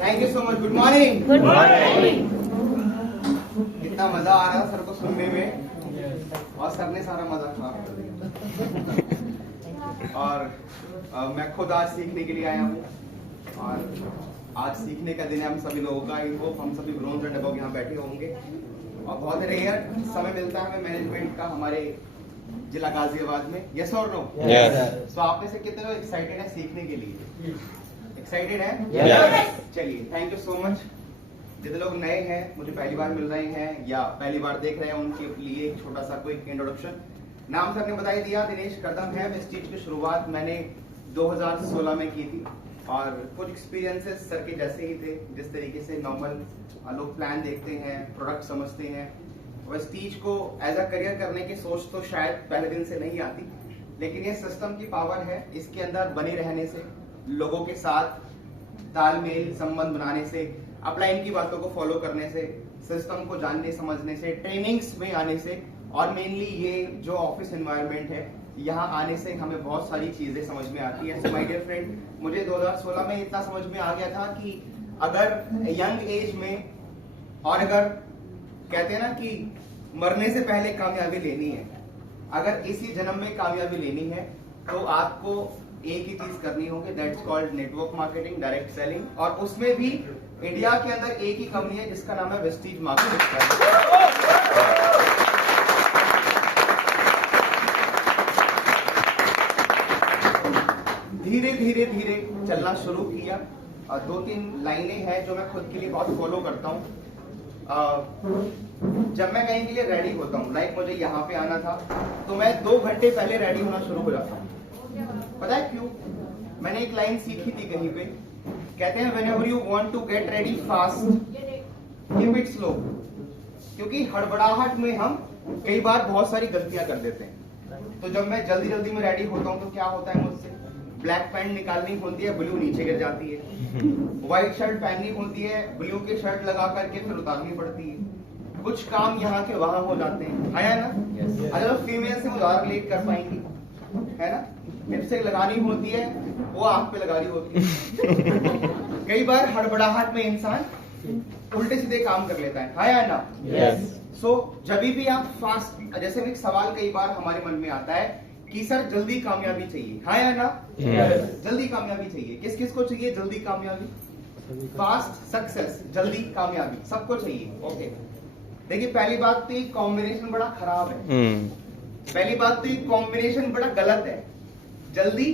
Thank you so much. Good morning. Good morning. इतना मजा आ रहा था सर को सुनने में और सर ने सारा मजा खराब कर दिया। और मैं खुद आज सीखने के लिए आया हूँ और आज सीखने का दिन है हम सभी लोगों का। आई होप हम सभी ब्रोंज एंड अबव यहाँ बैठे होंगे और बहुत रेयर समय मिलता है हमें मैनेजमेंट का हमारे जिला गाजियाबाद में। यस और नो? सो आप में से कितने लोग एक्साइटेड है सीखने के लिए? एक्साइटेड है? चलिए, थैंक यू सो मच। जितने लोग नए हैं, मुझे पहली बार मिल रहे हैं या पहली बार देख रहे हैं, उनके लिए एक छोटा सा क्विक इंट्रोडक्शन। नाम सर ने बता ही दिया, दिनेश कदम है। इस चीज की शुरुआत मैंने 2016 में की थी और कुछ एक्सपीरियंसेस सर के जैसे ही थे। जिस तरीके से नॉर्मल लोग प्लान देखते हैं, प्रोडक्ट समझते हैं, वेस्टीज को एज अ करियर करने की सोच तो शायद पहले दिन से नहीं आती, लेकिन ये सिस्टम की पावर है। इसके अंदर बने रहने से, लोगों के साथ तालमेल संबंध बनाने से, अपलाइन की बातों को फॉलो करने से, सिस्टम को जानने समझने से, ट्रेनिंग्स में आने से और मेनली ये जो ऑफिस एनवायरनमेंट है यहाँ आने से हमें बहुत सारी चीजें समझ में आती है। सो माय डियर फ्रेंड, मुझे 2016 में इतना समझ में आ गया था कि अगर यंग एज में और अगर कहते हैं ना कि मरने से पहले कामयाबी लेनी है, अगर इसी जन्म में कामयाबी लेनी है तो आपको एक ही चीज करनी होगी, that's called network marketing, direct selling. और उसमें भी इंडिया के अंदर एक ही कंपनी है जिसका नाम है वेस्टीज मार्केटिंग। धीरे धीरे धीरे चलना शुरू किया और 2-3 लाइनें हैं जो मैं खुद के लिए बहुत फॉलो करता हूँ। जब मैं कहीं के लिए रेडी होता हूँ, लाइक मुझे यहाँ पे आना था तो मैं 2 घंटे पहले रेडी होना शुरू हो जाता हूँ। पता है क्यों? मैंने एक लाइन सीखी थी कहीं पे, कहते हैं whenever you want to get ready fast, keep it slow। क्योंकि हड़बड़ाहट में हम कई बार बहुत सारी गलतियां कर देते हैं। तो जब मैं जल्दी जल्दी में रेडी होता हूँ तो क्या होता है मुझसे, ब्लैक पैंट निकालनी होती है, ब्लू नीचे गिर जाती है, व्हाइट शर्ट पहननी होती है, ब्लू की शर्ट लगा करके फिर उतारनी पड़ती है, कुछ काम यहाँ के वहां हो जाते हैं, है ना? अगर फीमेल से उधार रिलेट कर पाएंगी, है ना? लिपस्टिक लगानी होती है, वो आंख पे लगानी होती है। कई बार हड़बड़ाहट में इंसान उल्टे सीधे काम कर लेता है या ना? सो जब भी आप फास्ट, जैसे एक सवाल कई बार हमारे मन में आता है कि सर जल्दी कामयाबी चाहिए, हाँ या ना? जल्दी कामयाबी चाहिए। किस किस को चाहिए जल्दी कामयाबी? फास्ट सक्सेस, जल्दी कामयाबी सबको चाहिए। ओके, देखिए पहली बात तो ये कॉम्बिनेशन बड़ा खराब है। पहली बात तो ये कॉम्बिनेशन बड़ा गलत है, जल्दी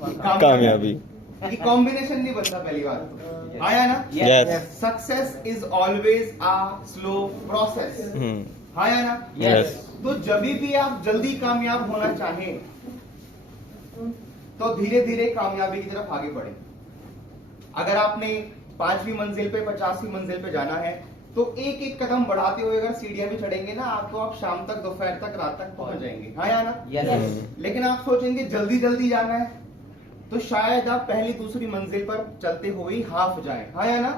कामयाबी। ये कॉम्बिनेशन नहीं बनता पहली बात तो, आया ना? Success is always a slow process, आया ना? तो जब भी आप जल्दी कामयाब होना चाहें तो धीरे धीरे कामयाबी की तरफ आगे बढ़े। अगर आपने 5वीं मंजिल पे 50वीं मंजिल पे जाना है तो एक एक कदम बढ़ाते हुए अगर सीढ़ियां भी चढ़ेंगे ना आप, तो आप शाम तक, दोपहर तक, रात तक पहुंच जाएंगे, हाँ या ना? लेकिन आप सोचेंगे जल्दी जल्दी जाना है तो शायद आप पहली दूसरी मंजिल पर चलते हुए हाफ जाएं, हाँ या ना?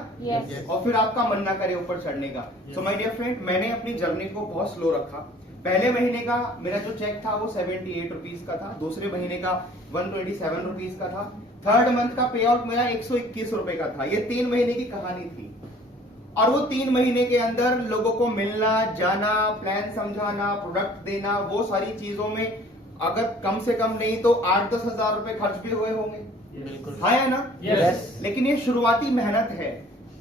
और फिर आपका मन ना करे ऊपर चढ़ने का। सो माय डियर फ्रेंड, मैंने अपनी जर्नी को बहुत स्लो रखा। पहले महीने का मेरा जो चेक था वो 78 रुपीज का था, दूसरे महीने का 127 रुपीज का था, थर्ड मंथ का पे आउट मेरा 121 रुपए का था। ये 3 महीने की कहानी थी और वो 3 महीने के अंदर लोगों को मिलना, जाना, प्लान समझाना, प्रोडक्ट देना, वो सारी चीजों में अगर कम से कम नहीं तो 8-10 हजार रुपए खर्च भी हुए होंगे, हाँ या ना? लेकिन ये शुरुआती मेहनत है।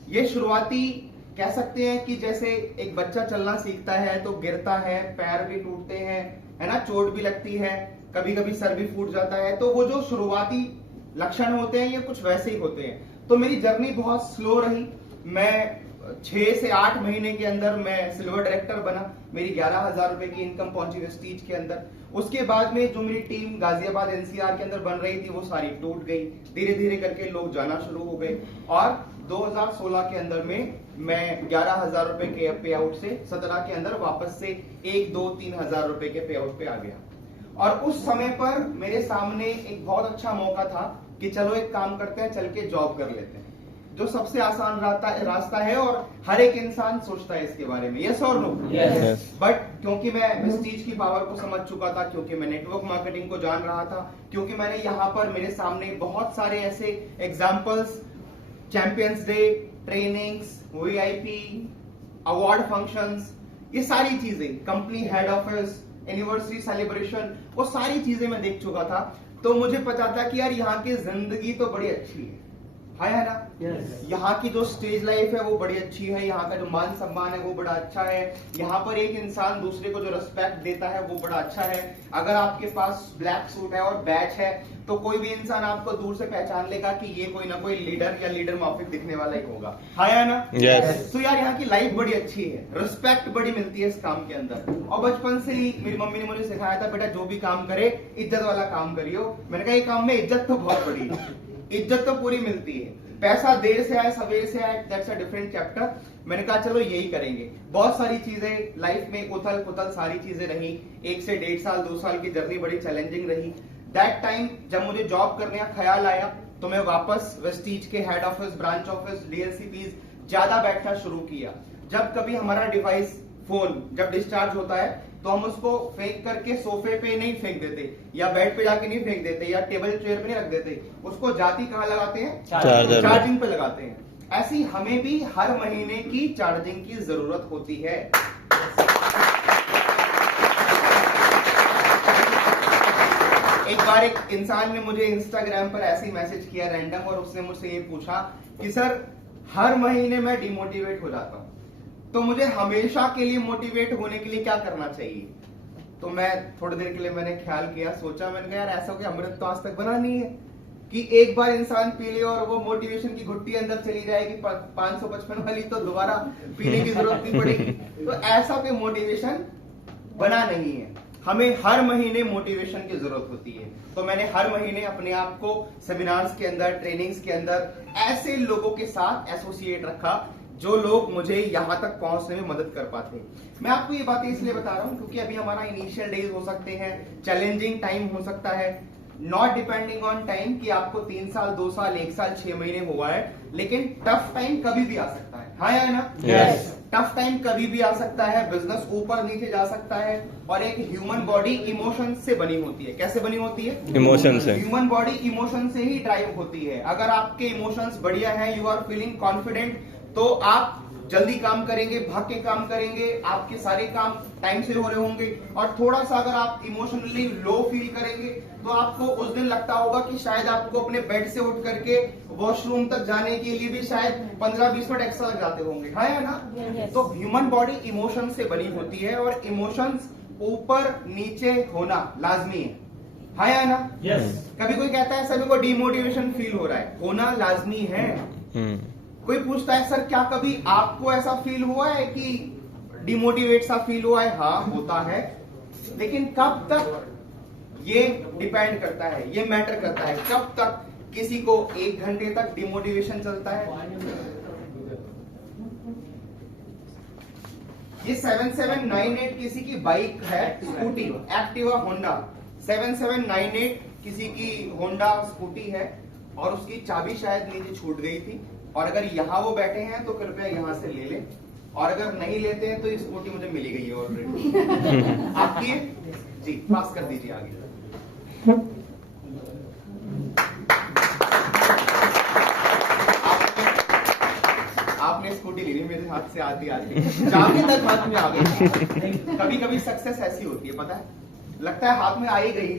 ये शुरुआती कह सकते हैं कि जैसे एक बच्चा चलना सीखता है तो गिरता है, पैर भी टूटते हैं, है ना, चोट भी लगती है, कभी कभी सर भी फूट जाता है। तो वो जो शुरुआती लक्षण होते हैं ये कुछ वैसे ही होते हैं। तो मेरी जर्नी बहुत स्लो रही। मैं 6 से 8 महीने के अंदर मैं सिल्वर डायरेक्टर बना, मेरी 11,000 रुपए की इनकम पहुंची वेस्टीज के अंदर। उसके बाद में जो मेरी टीम गाजियाबाद एनसीआर के अंदर बन रही थी वो सारी टूट गई, धीरे धीरे करके लोग जाना शुरू हो गए और 2016 के अंदर में मैं 11,000 रुपए के पे आउट से 17 के अंदर वापस से 1-2-3 हजार रुपए के पे आउट पे आ गया। और उस समय पर मेरे सामने एक बहुत अच्छा मौका था कि चलो एक काम करते हैं, चल के जॉब कर लेते हैं, जो सबसे आसान रास्ता है और हर एक इंसान सोचता है इसके बारे में, यस और नो? बट क्योंकि मैं वेस्टीज की पावर को समझ चुका था, क्योंकि मैं नेटवर्क मार्केटिंग को जान रहा था, क्योंकि मैंने यहाँ पर मेरे सामने बहुत सारे ऐसे examples champions day, trainings, VIP, award functions, ये सारी चीजें, company head office, anniversary celebration, वो सारी चीजें मैं देख चुका था। तो मुझे पता था कि यार यहाँ की जिंदगी तो बड़ी अच्छी है ना? yes. यहाँ की जो स्टेज लाइफ है वो बड़ी अच्छी है, यहाँ का जो मान सम्मान है वो बड़ा अच्छा है, यहाँ पर एक इंसान दूसरे को जो रिस्पेक्ट देता है वो बड़ा अच्छा है। अगर आपके पास ब्लैक सूट है और बैच है तो कोई भी इंसान आपको दूर से पहचान लेगा कि ये कोई ना कोई लीडर या लीडर माफिक दिखने वाला ही होगा, है ना? yes. तो यार यहाँ की लाइफ बड़ी अच्छी है, रिस्पेक्ट बड़ी मिलती है इस काम के अंदर। और बचपन से ही मेरी मम्मी ने मुझे सिखाया था, बेटा जो भी काम करे इज्जत वाला काम करियो। मैंने कहा ये काम में इज्जत तो बहुत बड़ी है, इज्जत तो पूरी मिलती है। पैसा देर से आए सवेर से आए, दैट्स अ डिफरेंट चैप्टर। मैंने कहा चलो यही करेंगे। बहुत सारी चीजें लाइफ में उथल पुथल सारी चीजें रही, 1 से 1.5 साल 2 साल की जर्नी बड़ी चैलेंजिंग रही। दैट टाइम जब मुझे जॉब करने का ख्याल आया तो मैं वापस वेस्टीज के हेड ऑफिस, ब्रांच ऑफिस, डीएलसीपीज ज्यादा बैठना शुरू किया। जब कभी हमारा डिवाइस फोन जब डिस्चार्ज होता है तो हम उसको फेंक करके सोफे पे नहीं फेंक देते, या बेड पे जाके नहीं फेंक देते, या टेबल चेयर पे नहीं रख देते, उसको जाती कहाँ लगाते हैं? चार्जिंग पे लगाते हैं। ऐसी हमें भी हर महीने की चार्जिंग की जरूरत होती है। एक बार एक इंसान ने मुझे इंस्टाग्राम पर ऐसे ही मैसेज किया रैंडम, और उसने मुझसे ये पूछा कि सर हर महीने मैं डिमोटिवेट हो जाता हूं, तो मुझे हमेशा के लिए मोटिवेट होने के लिए क्या करना चाहिए? तो मैं थोड़ी देर के लिए मैंने ख्याल किया, सोचा, मैंने कहा यार ऐसा कोई अमृत तो आज तक बना नहीं है कि एक बार इंसान पी ले और वो मोटिवेशन की घुट्टी अंदर चली जाएगी 555 वाली, तो दोबारा पीने की जरूरत नहीं पड़ेगी। तो ऐसा कोई मोटिवेशन बना नहीं है, हमें हर महीने मोटिवेशन की जरूरत होती है। तो मैंने हर महीने अपने आप को सेमिनार्स के अंदर, ट्रेनिंग्स के अंदर ऐसे लोगों के साथ एसोसिएट रखा जो लोग मुझे यहां तक पहुंचने में मदद कर पाते। मैं आपको ये बातें इसलिए बता रहा हूं क्योंकि अभी हमारा इनिशियल डेज हो सकते हैं, चैलेंजिंग टाइम हो सकता है, नॉट डिपेंडिंग ऑन टाइम कि आपको 3 साल 2 साल 1 साल 6 महीने हुआ है, लेकिन टफ टाइम कभी भी आ सकता है, हाँ या ना? yes. टफ टाइम कभी भी आ सकता है, बिजनेस ऊपर नीचे जा सकता है, और एक ह्यूमन बॉडी इमोशन से बनी होती है। कैसे बनी होती है? इमोशन से। ह्यूमन बॉडी इमोशन से ही ड्राइव होती है। अगर आपके इमोशंस बढ़िया है, यू आर फीलिंग कॉन्फिडेंट, तो आप जल्दी काम करेंगे, भाग के काम करेंगे, आपके सारे काम टाइम से हो रहे होंगे। और थोड़ा सा अगर आप इमोशनली लो फील करेंगे तो आपको उस दिन लगता होगा कि शायद आपको अपने बेड से उठ करके वॉशरूम तक जाने के लिए भी शायद 15-20 मिनट एक्स्ट्रा लग जाते होंगे, हाँ या ना? तो ह्यूमन बॉडी इमोशन से बनी होती है, और इमोशंस ऊपर नीचे होना लाजमी है, हाँ या ना? कभी कोई कहता है सभी को डिमोटिवेशन फील हो रहा है, होना लाजमी है। कोई पूछता है सर क्या कभी आपको ऐसा फील हुआ है कि डिमोटिवेट सा फील हुआ है? हाँ होता है, लेकिन कब तक ये डिपेंड करता है, ये मैटर करता है कब तक। किसी को 1 घंटे तक डिमोटिवेशन चलता है। ये 7798 किसी की बाइक है, स्कूटी, एक्टिवा होंडा 7798 किसी की होंडा स्कूटी है, और उसकी चाबी शायद नीचे छूट गई थी, और अगर यहाँ वो बैठे हैं तो कृपया यहाँ से ले लें, और अगर नहीं लेते हैं तो ये स्कूटी मुझे मिली गई है ऑलरेडी। आपकी है जी, पास कर दीजिए आगे। आपने स्कूटी ले ली मेरे हाथ से आती आती, चाबी तक हाथ में आ गई। कभी कभी सक्सेस ऐसी होती है, पता है, लगता है हाथ में आ ही गई,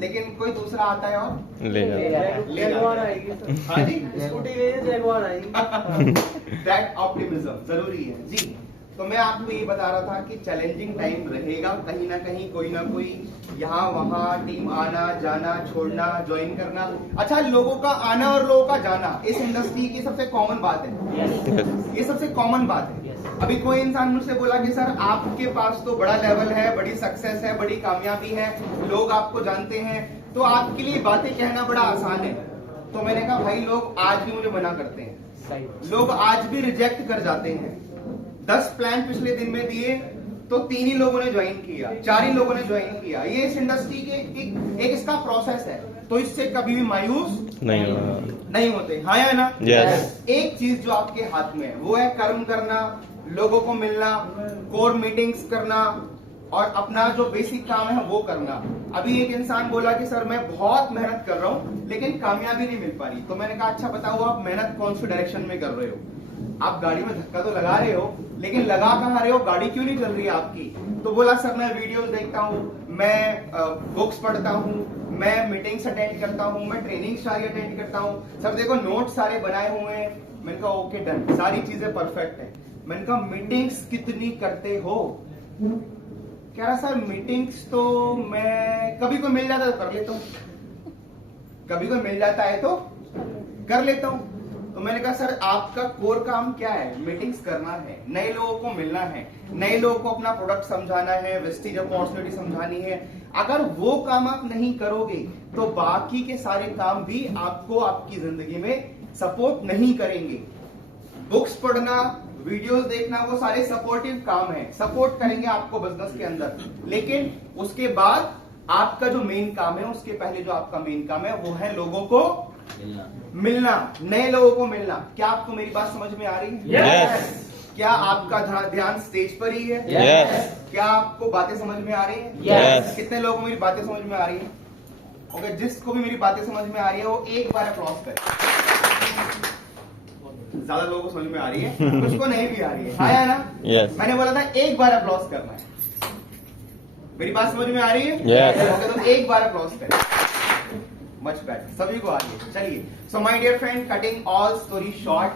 लेकिन कोई दूसरा आता है और ले जाता है। हाँ जी, स्कूटी जैगवार आएगी। दैट ऑप्टिमिज्म जरूरी है जी। तो मैं आपको ये बता रहा था कि चैलेंजिंग टाइम रहेगा, कहीं ना कहीं कोई ना कोई यहाँ वहाँ टीम आना जाना, छोड़ना, ज्वाइन करना। अच्छा, लोगों का आना और लोगों का जाना इस इंडस्ट्री की सबसे कॉमन बात है। ये सबसे कॉमन बात है। अभी कोई इंसान मुझसे बोला कि सर आपके पास तो बड़ा लेवल है, बड़ी सक्सेस है, बड़ी कामयाबी है, लोग आपको जानते हैं, तो आपके लिए बातें कहना बड़ा आसान है। तो मैंने कहा भाई लोग आज भी मुझे मना करते हैं, लोग आज भी रिजेक्ट कर जाते हैं। 10 प्लान पिछले दिन में दिए तो 3 ही लोगों ने ज्वाइन किया, 4 ही लोगों ने ज्वाइन किया। ये इस इंडस्ट्री के एक इसका प्रोसेस है, तो इससे कभी भी मायूस नहीं होते, हाँ या ना? एक चीज जो आपके हाथ में है वो है कर्म करना, लोगों को मिलना, कोर मीटिंग्स करना, और अपना जो बेसिक काम है वो करना। अभी एक इंसान बोला कि सर मैं बहुत मेहनत कर रहा हूं लेकिन कामयाबी नहीं मिल पा रही। तो मैंने कहा अच्छा बताओ आप मेहनत कौन सी डायरेक्शन में कर रहे हो? आप गाड़ी में धक्का तो लगा रहे हो लेकिन लगा कहां रहे हो, गाड़ी क्यों नहीं चल रही है आपकी? तो बोला सर मैं वीडियोस देखता हूं, मैं बुक्स पढ़ता हूं, मैं मीटिंग्स अटेंड करता हूं, मैं ट्रेनिंग सारी अटेंड करता हूं, सर देखो नोट सारे बनाए हुए हैं। मैंने कहा ओके डन, सारी चीजें परफेक्ट है। मैंने कहा मीटिंग्स कितनी करते हो? कह रहा सर मीटिंग्स तो मैं कभी कोई मिल जाता है तो कर लेता हूँ, कभी कोई मिल जाता है तो कर लेता हूँ। तो मैंने कहा सर आपका कोर काम क्या है? मीटिंग्स करना है, नए लोगों को मिलना है, नए लोगों को अपना प्रोडक्ट समझाना है, वेस्टेज अपॉर्चुनिटी समझानी है। अगर वो काम आप नहीं करोगे तो बाकी के सारे काम भी आपको आपकी जिंदगी में सपोर्ट नहीं करेंगे। बुक्स पढ़ना, वीडियोस देखना, वो सारे सपोर्टिव काम है, सपोर्ट करेंगे आपको बिजनेस के अंदर। लेकिन उसके बाद आपका जो मेन काम है, उसके पहले जो आपका मेन काम है वो है लोगों को मिलना, नए लोगों को मिलना। क्या आपको मेरी बात समझ में आ रही है? Yes. क्या आपका ध्यान स्टेज पर ही है? Yes. क्या आपको बातें समझ में आ रही है? Yes. कितने लोगों को मेरी बातें समझ में आ रही है? ओके, जिसको भी मेरी बातें समझ में आ रही है वो एक बार अप्लॉज करे। ज्यादा लोगों को समझ में आ रही है, कुछ को नहीं भी आ रही है। आया ना? Yes. मैंने बोला था एक बार अप्लॉज करना है। मेरी बात समझ में आ रही है? Yes. ओके, तो एक बार अप्लॉज करें। मच बेटर, सभी को आ रही है। चलिए, so my dear friend, cutting all story short,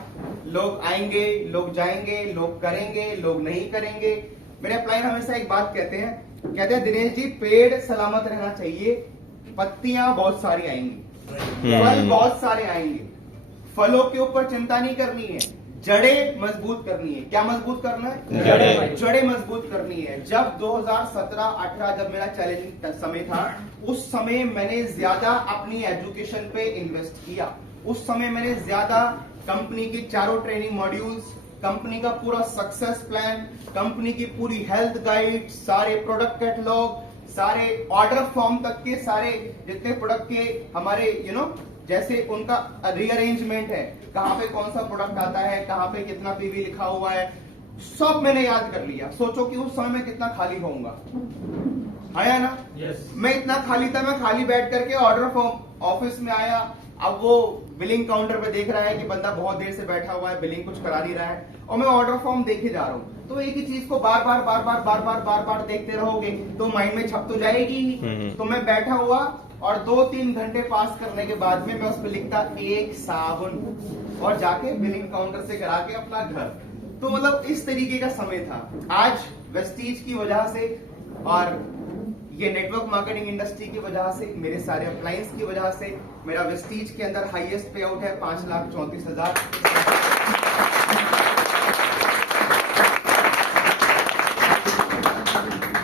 लोग आएंगे, लोग जाएंगे, लोग करेंगे, लोग नहीं करेंगे। मेरे अपलाइन हमेशा एक बात कहते हैं दिनेश जी पेड़ सलामत रहना चाहिए, पत्तियां बहुत सारी आएंगी, फल बहुत सारे आएंगे, फलों के ऊपर चिंता नहीं करनी है, जड़ें मजबूत करनी है। क्या मजबूत करना है? जड़ें मजबूत करनी है। जब 2017-18 जब मेरा चैलेंजिंग समय था, उस समय मैंने ज्यादा अपनी एजुकेशन पे इन्वेस्ट किया। उस समय मैंने ज्यादा कंपनी की चारों ट्रेनिंग मॉड्यूल्स, कंपनी का पूरा सक्सेस प्लान, कंपनी की पूरी हेल्थ गाइड, सारे प्रोडक्ट कैटलॉग, सारे ऑर्डर फॉर्म तक के सारे जितने प्रोडक्ट के हमारे जैसे उनका रीअरेंजमेंट है, कहां पे कौन सा प्रोडक्ट आता है, कहां पे कितना पीवी लिखा हुआ है, सब मैंने याद कर लिया। सोचो कि उस समय मैं कितना खाली होऊंगा। आया ना? Yes. मैं इतना खाली था, मैं खाली बैठ करके ऑर्डर फॉर्म ऑफिस में आया। अब वो बिलिंग काउंटर पे देख रहा है कि बंदा बहुत देर से बैठा हुआ है, बिलिंग कुछ करा नहीं रहा है, और मैं ऑर्डर फॉर्म देखे जा रहा हूँ। तो एक ही चीज को बार बार देखते रहोगे तो माइंड में छप तो जाएगी ही। तो मैं बैठा हुआ और 2-3 घंटे पास करने के बाद में मैं उस पर लिखता एक साबुन, और जाके बिलिंग काउंटर से करा के अपना घर। तो मतलब इस तरीके का समय था। आज वेस्टीज की वजह से और ये नेटवर्क मार्केटिंग इंडस्ट्री की वजह से, मेरे सारे अपलायंस की वजह से मेरा वेस्टीज के अंदर हाईएस्ट पे आउट है 5,34,000।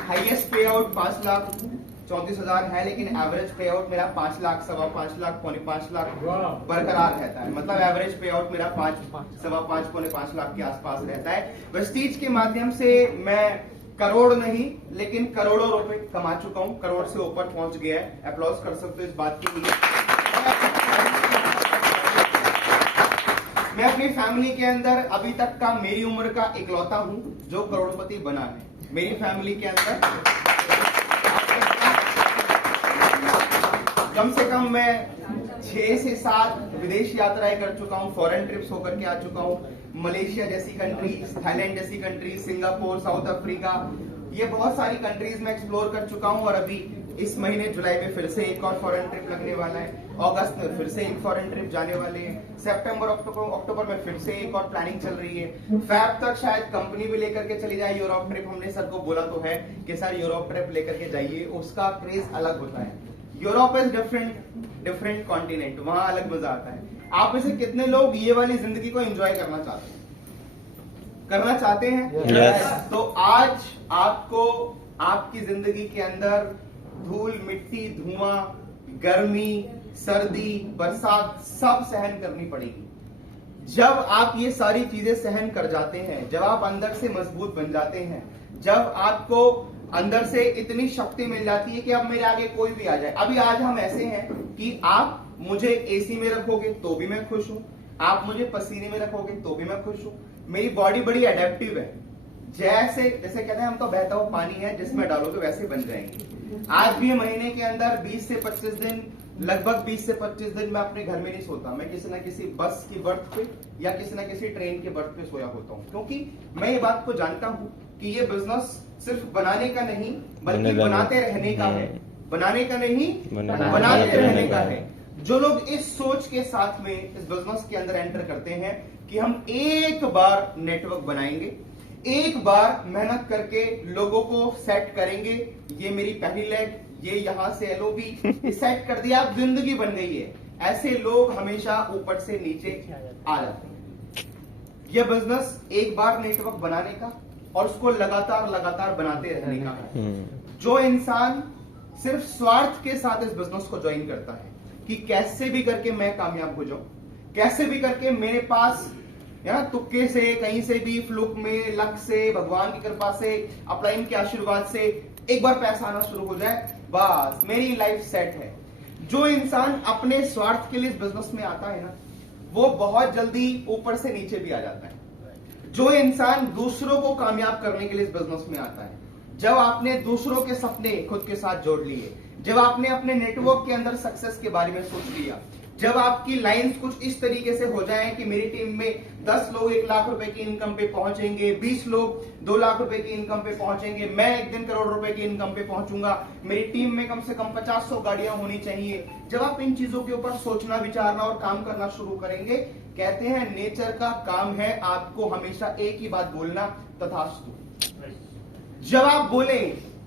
हाईएस्ट पे आउट 5,34,000 है, लेकिन एवरेज पे आउट मेरा 5 लाख, 5.25 लाख, 5.25 लाख बरकरार रहता है। मतलब एवरेज पे आउट मेरा 5.25, 5.25 लाख के आसपास रहता है। वेस्टीज के माध्यम से मैं करोड़ नहीं लेकिन करोड़ों रुपए कमा चुका हूं, करोड़ से ऊपर पहुंच गया है। अप्लॉज कर सकते हो इस बात के लिए। मैं अपनी फैमिली के अंदर अभी तक का मेरी उम्र का इकलौता हूं जो करोड़पति बना है। मेरी फैमिली के अंदर कम से कम मैं 6 से 7 विदेश यात्राएं कर चुका हूं, फॉरेन ट्रिप्स होकर के आ चुका हूं। मलेशिया जैसी कंट्रीज, थाईलैंड जैसी कंट्रीज, सिंगापुर, साउथ अफ्रीका, ये बहुत सारी कंट्रीज में एक्सप्लोर कर चुका हूं। और अभी इस महीने जुलाई में फिर से एक और फॉरेन ट्रिप लगने वाला है, अगस्त में फिर से एक फॉरेन ट्रिप जाने वाले हैं, सितंबर अक्टूबर में फिर से एक और प्लानिंग चल रही है। फैब तक शायद कंपनी भी लेकर के चली जाए यूरोप ट्रिप। हमने सर को बोला तो है कि सर यूरोप ट्रिप लेकर के जाइए, उसका क्रेज अलग होता है। यूरोप इज डिफरेंट कॉन्टिनेंट, वहां अलग मजा आता है। आप में से कितने लोग ये वाली जिंदगी को एंजॉय करना चाहते हैं? Yes. तो आज आपको आपकी जिंदगी के अंदर धूल, मिट्टी, धुआं, गर्मी, सर्दी, बरसात सब सहन करनी पड़ेगी। जब आप ये सारी चीजें सहन कर जाते हैं, जब आप अंदर से मजबूत बन जाते हैं, जब आपको अंदर से इतनी शक्ति मिल जाती है कि अब मेरे आगे कोई भी आ जाए। अभी आज हम ऐसे हैं कि आप मुझे एसी में रखोगे तो भी मैं खुश हूं, आप मुझे पसीने में रखोगे तो भी मैं खुश हूं। मेरी बॉडी बड़ी एडेप्टिव है। जैसे कहते हैं हम तो बहता हुआ पानी है, जिसमें डालोगे वैसे बन जाएंगे। आज भी महीने के अंदर 20 से 25 दिन, लगभग 20 से 25 दिन मैं अपने घर में नहीं सोता। मैं किसी ना किसी बस की बर्थ पे या किसी ना किसी ट्रेन के बर्थ पे सोया होता हूँ, क्योंकि मैं ये बात को जानता हूँ कि ये बिजनेस सिर्फ बनाने का नहीं बल्कि बनाते रहने का है। बनाने का नहीं, बनाते रहने का है। जो लोग इस सोच के साथ में इस बिजनेस के अंदर एंटर करते हैं कि हम एक बार नेटवर्क बनाएंगे, एक बार मेहनत करके लोगों को सेट करेंगे, ये मेरी पहली लेग, ये यहां से एलओबी सेट कर दिया, अब जिंदगी बन गई है, ऐसे लोग हमेशा ऊपर से नीचे आ जाते हैं। यह बिजनेस एक बार नेटवर्क बनाने का और उसको लगातार बनाते रहने का है। जो इंसान सिर्फ स्वार्थ के साथ इस बिजनेस को ज्वाइन करता है कि कैसे भी करके मैं कामयाब हो जाऊं, कैसे भी करके मेरे पास या तुक्के से, कहीं से भी, फ्लुक में, लक से, भगवान की कृपा से, अपलाइन के आशीर्वाद से एक बार पैसा आना शुरू हो जाए, बस मेरी लाइफ सेट है। जो इंसान अपने स्वार्थ के लिए इस बिजनेस में आता है ना, वो बहुत जल्दी ऊपर से नीचे भी आ जाता है। जो इंसान दूसरों को कामयाब करने के लिए इस बिजनेस में आता है, जब आपने दूसरों के सपने खुद के साथ जोड़ लिए, जब आपने अपने नेटवर्क के अंदर सक्सेस के बारे में सोच लिया, जब आपकी लाइंस कुछ इस तरीके से हो जाएं कि मेरी टीम में 10 लोग 1 लाख रुपए की इनकम पे पहुंचेंगे, 20 लोग 2 लाख रुपए की इनकम पे पहुंचेंगे, मैं एक दिन करोड़ रुपए की इनकम पे पहुंचूंगा, मेरी टीम में कम से कम 50-100 गाड़ियां होनी चाहिए। जब आप इन चीजों के ऊपर सोचना, विचारना और काम करना शुरू करेंगे, कहते हैं नेचर का काम है आपको हमेशा एक ही बात बोलना, तथास्तु। जब आप बोले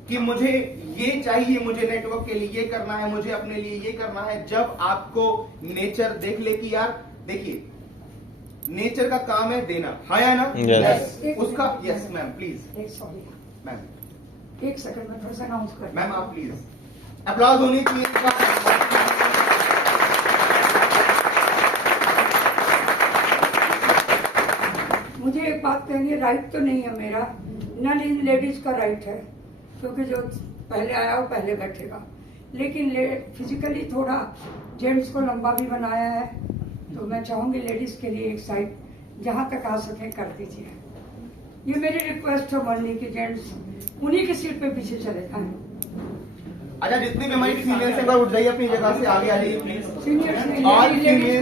कि मुझे ये चाहिए, मुझे नेटवर्क के लिए ये करना है, मुझे अपने लिए ये करना है, जब आपको नेचर देख ले कि यार देखिए नेचर का काम है देना, हाँ या ना? Yes. उसका यस मैम प्लीज, एक सॉरी मैम एक सेकंड में थोड़ा सा अनाउंस कर। मैम आप प्लीज, अप्लॉज होनी चाहिए। मुझे एक बात कहनी है, राइट तो नहीं है मेरा, न लेडीज का राइट है, क्योंकि जो पहले आया वो पहले बैठेगा, लेकिन फिजिकली थोड़ा जेंट्स को लंबा भी बनाया है, तो मैं चाहूंगी लेडीज के लिए एक साइड जहां तक आ सके कर दीजिए। ये मेरी रिक्वेस्ट है मरनी की, जेंट्स उन्हीं की सीट पे पीछे चले जाएं। अच्छा, जितनी भी हमारी फीमेल्स एक बार उठ जाइए अपनी जगह से, आगे आ जाइए प्लीज। सीनियर्स और नहीं, लेडीज